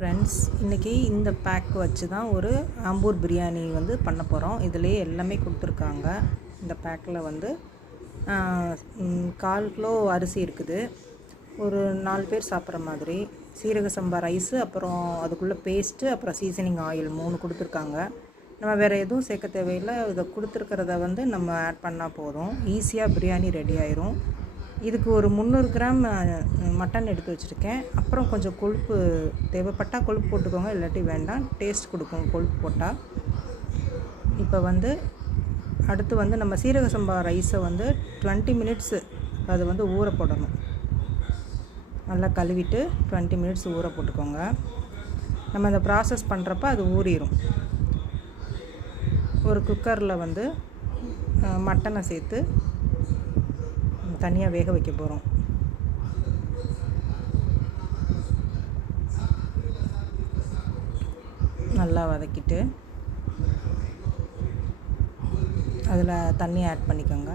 Friends, இன்றைக்கி இந்த back வச்சு தான் ஒரு ஆம்பூர் பிரியாணி வந்து பண்ண போகிறோம். இதுலேயே எல்லாமே கொடுத்துருக்காங்க. இந்த பேக்கில் வந்து 1/4 கிலோ அரிசி இருக்குது. ஒரு 4 பேர் சாப்பிட்ற மாதிரி சீரக சம்பா ரைஸு, அப்புறம் அதுக்குள்ளே பேஸ்ட்டு, அப்புறம் சீசனிங் ஆயில் 3 கொடுத்துருக்காங்க. நம்ம வேறு எதுவும் சேர்க்க தேவையில்லை. இதை கொடுத்துருக்கிறத வந்து நம்ம ஆட் பண்ணால் போதும். ஈஸியாக பிரியாணி ரெடி ஆயிரும். இதுக்கு ஒரு 300 கிராம் மட்டன் எடுத்து வச்சுருக்கேன். அப்புறம் கொஞ்சம் கொழுப்பு தேவைப்பட்டால் கொழுப்பு போட்டுக்கோங்க, இல்லாட்டி வேண்டாம். டேஸ்ட் கொடுக்கும் கொழுப்பு போட்டால். இப்போ வந்து அடுத்து வந்து நம்ம சீரக சம்பா ரைஸை வந்து 20 மினிட்ஸு அது வந்து ஊற போடணும். நல்லா கழுவிட்டு 20 மினிட்ஸ் ஊற போட்டுக்கோங்க. நம்ம அந்த ப்ராசஸ் பண்ணுறப்ப அது ஊறிடும். ஒரு குக்கரில் வந்து மட்டனை சேர்த்து தனியாக வேக வைக்க போகிறோம். நல்லா வதக்கிட்டு அதில் தண்ணி ஆட் பண்ணிக்கோங்க.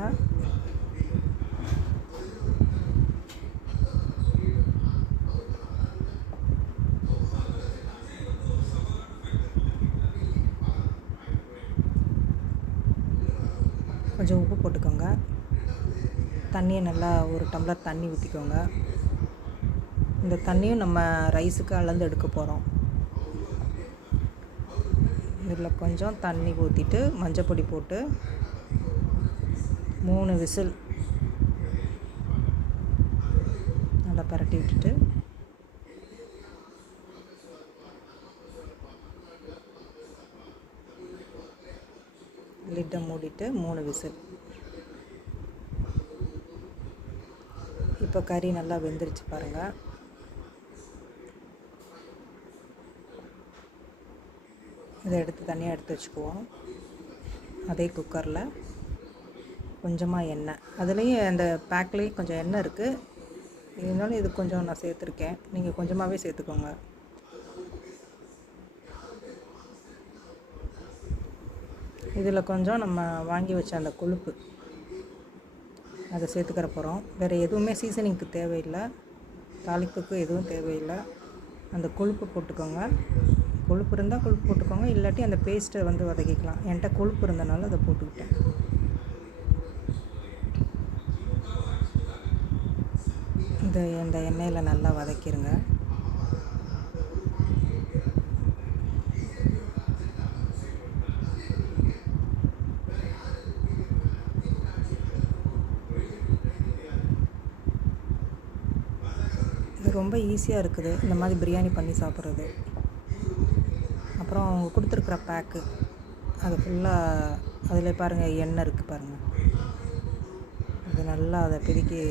கொஞ்சம் உப்பு போட்டுக்கோங்க. தண்ணியை நல்லா ஒரு டம்ளர் தண்ணி ஊற்றிக்கோங்க. இந்த தண்ணியும் நம்ம ரைஸுக்கு அளந்து எடுக்க போகிறோம். இதில் கொஞ்சம் தண்ணி ஊற்றிட்டு மஞ்சள் பொடி போட்டு 3 விசில் நல்லா பரட்டி விட்டுட்டு லிட்டை மூடிட்டு 3 விசில். இப்போ கறி நல்லா வெந்துருச்சு பாருங்கள். இதை எடுத்து தனியாக எடுத்து வச்சுக்குவோம். அதே குக்கரில் கொஞ்சமாக எண்ணெய், அதுலேயும் அந்த பேக்லேயும் கொஞ்சம் எண்ணெய் இருக்குது. இருந்தாலும் இது கொஞ்சம் நான் சேர்த்துருக்கேன். நீங்கள் கொஞ்சமாகவே சேர்த்துக்கோங்க. இதில் கொஞ்சம் நம்ம வாங்கி வச்ச அந்த கொழுப்பு அதை சேர்த்துக்கிற போகிறோம். வேறு எதுவுமே சீசனிங்க்கு தேவையில்லை, தாளிப்புக்கு எதுவும் தேவையில்லை. அந்த கொழுப்பு போட்டுக்கோங்க. கொழுப்பு இருந்தால் கொழுப்பு போட்டுக்கோங்க, இல்லாட்டி அந்த பேஸ்ட்டை வந்து வதக்கிக்கலாம். என்கிட்ட கொழுப்பு இருந்தனால அதை போட்டுக்கிட்டேன். இந்த எண்ணெயில் நல்லா வதக்கிடுங்க. இது ரொம்ப ஈஸியாக இருக்குது இந்த மாதிரி பிரியாணி பண்ணி சாப்பிட்றது. அப்புறம் அவங்க கொடுத்துருக்குற பேக்கு அது ஃபுல்லாக அதில் பாருங்கள் எண்ணெய் இருக்குது பாருங்கள். அது நல்லா அதை பிரிக்கி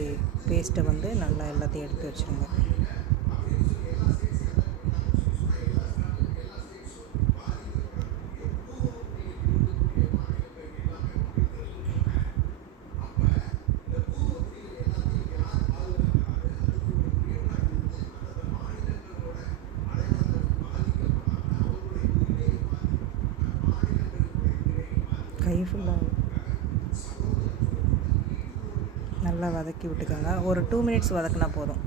பேஸ்ட்டை வந்து நல்லா எல்லாத்தையும் எடுத்து வச்சுருங்க. கை ஃபுல்லாக நல்லா வதக்கி விட்டுக்கோங்க. ஒரு 2 மினிட்ஸ் வதக்கினா போதும்.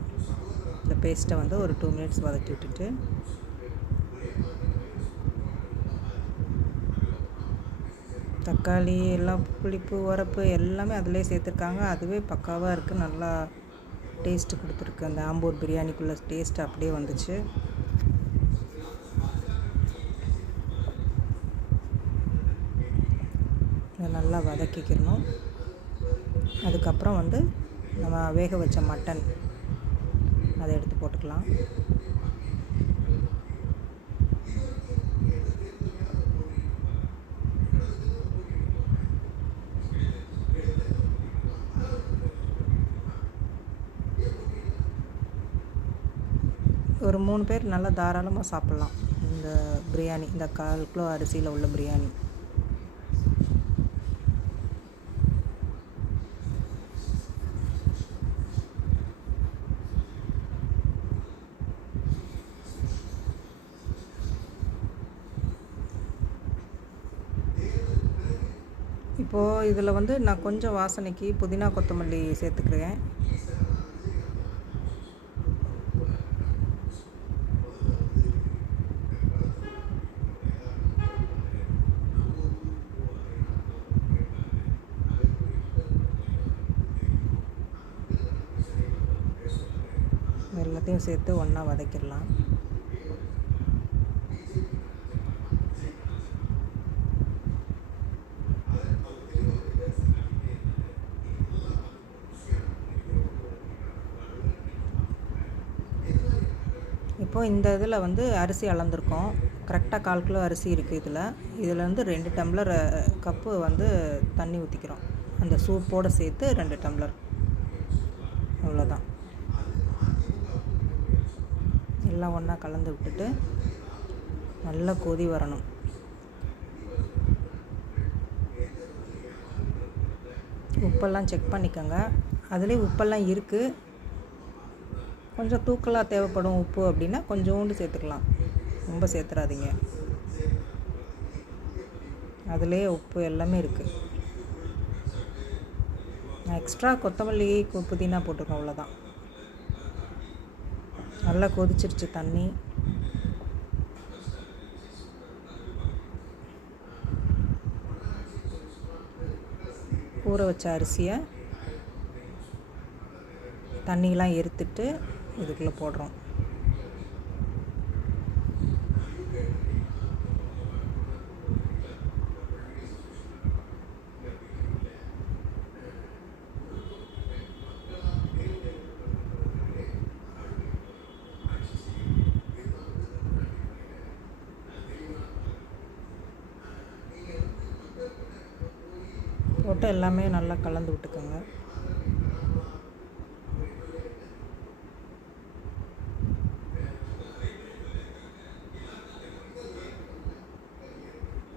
இந்த பேஸ்ட்டை வந்து ஒரு 2 மினிட்ஸ் வதக்கி விட்டுட்டு தக்காளி எல்லாம் புளிப்பு உரப்பு எல்லாமே அதிலே சேர்த்துருக்காங்க. அதுவே பக்காவாக இருக்குது. நல்லா டேஸ்ட்டு கொடுத்துருக்கு. அந்த ஆம்பூர் பிரியாணிக்குள்ளே டேஸ்ட்டு அப்படியே வந்துச்சு. இதை நல்லா வதக்கிக்கணும். அதுக்கப்புறம் வந்து நம்ம வேக வச்ச மட்டன் அதை எடுத்து போட்டுக்கலாம். ஒரு 3 பேர் நல்லா தாராளமாக சாப்பிட்லாம் இந்த பிரியாணி. இந்த 1/4 கிலோ அரிசியில் உள்ள பிரியாணி. இப்போது இதில் வந்து நான் கொஞ்சம் வாசனைக்கு புதினா கொத்தமல்லி சேர்த்துக்கிறேன். எல்லாத்தையும் சேர்த்து ஒன்றா வதக்கிடலாம். இப்போது இந்த இதில் வந்து அரிசி அளந்துருக்கோம். கரெக்டாக 1/4 கிலோ அரிசி இருக்குது. இதில் வந்து 2 டம்ளர் கப்பு வந்து தண்ணி ஊற்றிக்கிறோம். அந்த சூப்போடு சேர்த்து 2 டம்ளர், அவ்வளோதான். எல்லாம் ஒன்றா கலந்து விட்டுட்டு நல்லா கொதி வரணும். உப்பெல்லாம் செக் பண்ணிக்கோங்க. அதுலேயே உப்பெல்லாம் இருக்குது. கொஞ்சம் தூக்கலாக தேவைப்படும் உப்பு அப்படின்னா கொஞ்சோண்டு சேர்த்துக்கலாம், ரொம்ப சேர்த்துறாதீங்க. அதுலேயே உப்பு எல்லாமே இருக்குது. நான் எக்ஸ்ட்ரா கொத்தமல்லி புதினா போட்டிருக்கேன், அவ்வளோதான். நல்லா கொதிச்சிருச்சு தண்ணி. ஊற வச்ச அரிசியை தண்ணியெலாம் எறுத்துட்டு இதுக்குள்ளே போடுறோம். போட்டு எல்லாமே நல்லா கலந்து விட்டுக்கோங்க.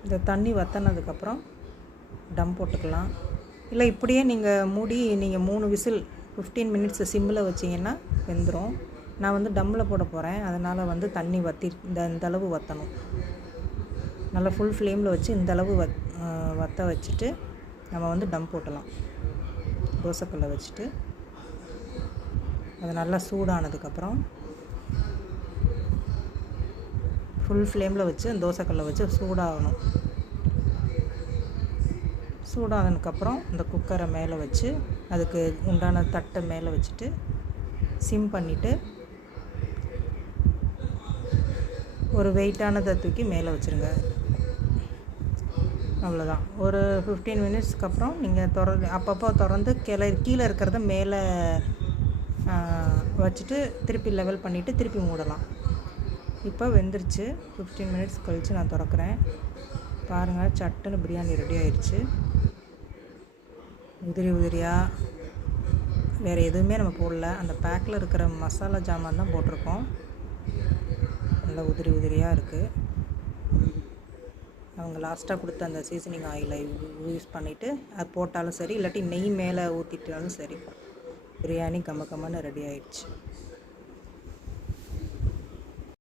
இந்த தண்ணி வற்றினதுக்கப்புறம் டம் போட்டுக்கலாம். இல்லை இப்படியே நீங்கள் மூடி நீங்கள் 3 விசில் 15 மினிட்ஸ் சிம்மில் வச்சிங்கன்னா வெந்துடும். நான் வந்து டம்மில் போட போகிறேன், அதனால் வந்து தண்ணி வற்றி இந்தளவு வற்றணும். நல்லா ஃபுல் ஃப்ளேமில் வச்சு இந்தளவு வற்ற வச்சுட்டு நம்ம வந்து டம் போட்டலாம். தோசைக்கல்லை வச்சுட்டு அது நல்லா சூடானதுக்கப்புறம் ஃபுல் ஃப்ளேமில் வச்சு தோசைக்கல்லை வச்சு சூடாகணும். சூடானதுக்கப்புறம் இந்த குக்கரை மேலே வச்சு அதுக்கு உண்டான தட்டை மேலே வச்சுட்டு சிம் பண்ணிவிட்டு ஒரு வெயிட்டானதை தூக்கி மேலே வச்சுருங்க. அவ்வளோதான். ஒரு 15 மினிட்ஸ்க்கு அப்புறம் நீங்கள் அப்பப்போ திறந்து கீழே இருக்கிறத மேலே வச்சுட்டு திருப்பி லெவல் பண்ணிவிட்டு திருப்பி மூடலாம். இப்போ வெந்துருச்சு. 15 மினிட்ஸ் கழித்து நான் திறக்கிறேன். பாருங்கள், சட்டுன்னு பிரியாணி ரெடி ஆயிடுச்சு. உதிரி உதிரியாக வேறு எதுவுமே நம்ம போடல. அந்த பேக்கில் இருக்கிற மசாலா ஜாமான் தான் போட்டிருக்கோம். நல்லா உதிரி உதிரியாக இருக்குது. அவங்க லாஸ்ட்டாக கொடுத்த அந்த சீசனிங் ஆயிலை யூஸ் பண்ணிவிட்டு அது போட்டாலும் சரி, இல்லாட்டி நெய் மேலே ஊற்றிட்டாலும் சரி, பிரியாணி கம்மன்னு ரெடி ஆயிடுச்சு.